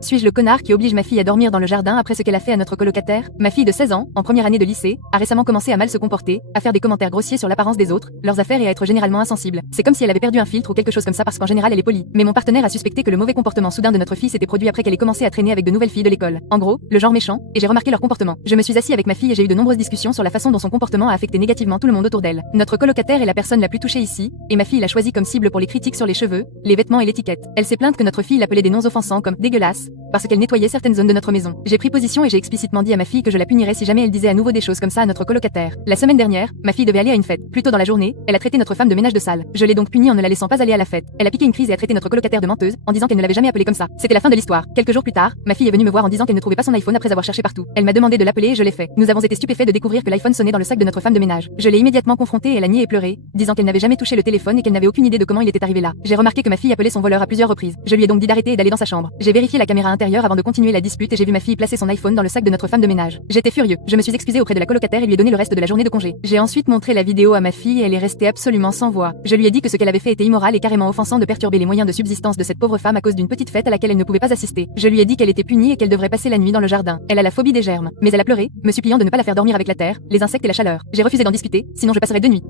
Suis-je le connard qui oblige ma fille à dormir dans le jardin après ce qu'elle a fait à notre colocataire? Ma fille de 16 ans, en première année de lycée, a récemment commencé à mal se comporter, à faire des commentaires grossiers sur l'apparence des autres, leurs affaires et à être généralement insensible. C'est comme si elle avait perdu un filtre ou quelque chose comme ça parce qu'en général elle est polie. Mais mon partenaire a suspecté que le mauvais comportement soudain de notre fille s'était produit après qu'elle ait commencé à traîner avec de nouvelles filles de l'école. En gros, le genre méchant, et j'ai remarqué leur comportement. Je me suis assis avec ma fille et j'ai eu de nombreuses discussions sur la façon dont son comportement a affecté négativement tout le monde autour d'elle. Notre colocataire est la personne la plus touchée ici, et ma fille l'a choisi comme cible pour les critiques sur les cheveux, les vêtements et l'étiquette. Elle s'est plainte que notre fille l'appelait des noms offensants comme dégueulasse, parce qu'elle nettoyait certaines zones de notre maison. J'ai pris position et j'ai explicitement dit à ma fille que je la punirais si jamais elle disait à nouveau des choses comme ça à notre colocataire. La semaine dernière, ma fille devait aller à une fête. Plus tôt dans la journée, elle a traité notre femme de ménage de salle. Je l'ai donc punie en ne la laissant pas aller à la fête. Elle a piqué une crise et a traité notre colocataire de menteuse, en disant qu'elle ne l'avait jamais appelée comme ça. C'était la fin de l'histoire. Quelques jours plus tard, ma fille est venue me voir en disant qu'elle ne trouvait pas son iPhone après avoir cherché partout. Elle m'a demandé de l'appeler et je l'ai fait. Nous avons été stupéfaits de découvrir que l'iPhone sonnait dans le sac de notre femme de ménage. Je l'ai immédiatement confrontée et elle a nié et pleuré, disant qu'elle n'avait jamais touché le téléphone et qu'elle n'avait aucune idée de comment il était arrivé là. J'ai remarqué que ma fille appelait son voleur à plusieurs reprises. Je lui ai donc dit d'arrêter et d'aller dans sa chambre. J'ai vérifié la caméra intérieure avant de continuer la dispute et j'ai vu ma fille placer son iPhone dans le sac de notre femme de ménage. J'étais furieux. Je me suis excusé auprès de la colocataire et lui ai donné le reste de la journée de congé. J'ai ensuite montré la vidéo à ma fille et elle est restée absolument sans voix. Je lui ai dit que ce qu'elle avait fait était immoral et carrément offensant de perturber les moyens de subsistance de cette pauvre femme à cause d'une petite fête à laquelle elle ne pouvait pas assister. Je lui ai dit qu'elle était punie et qu'elle devrait passer la nuit dans le jardin. Elle a la phobie des germes, mais elle a pleuré, me suppliant de ne pas la faire dormir avec la terre, les insectes et la chaleur. J'ai refusé d'en discuter, sinon je passerais 2 nuits.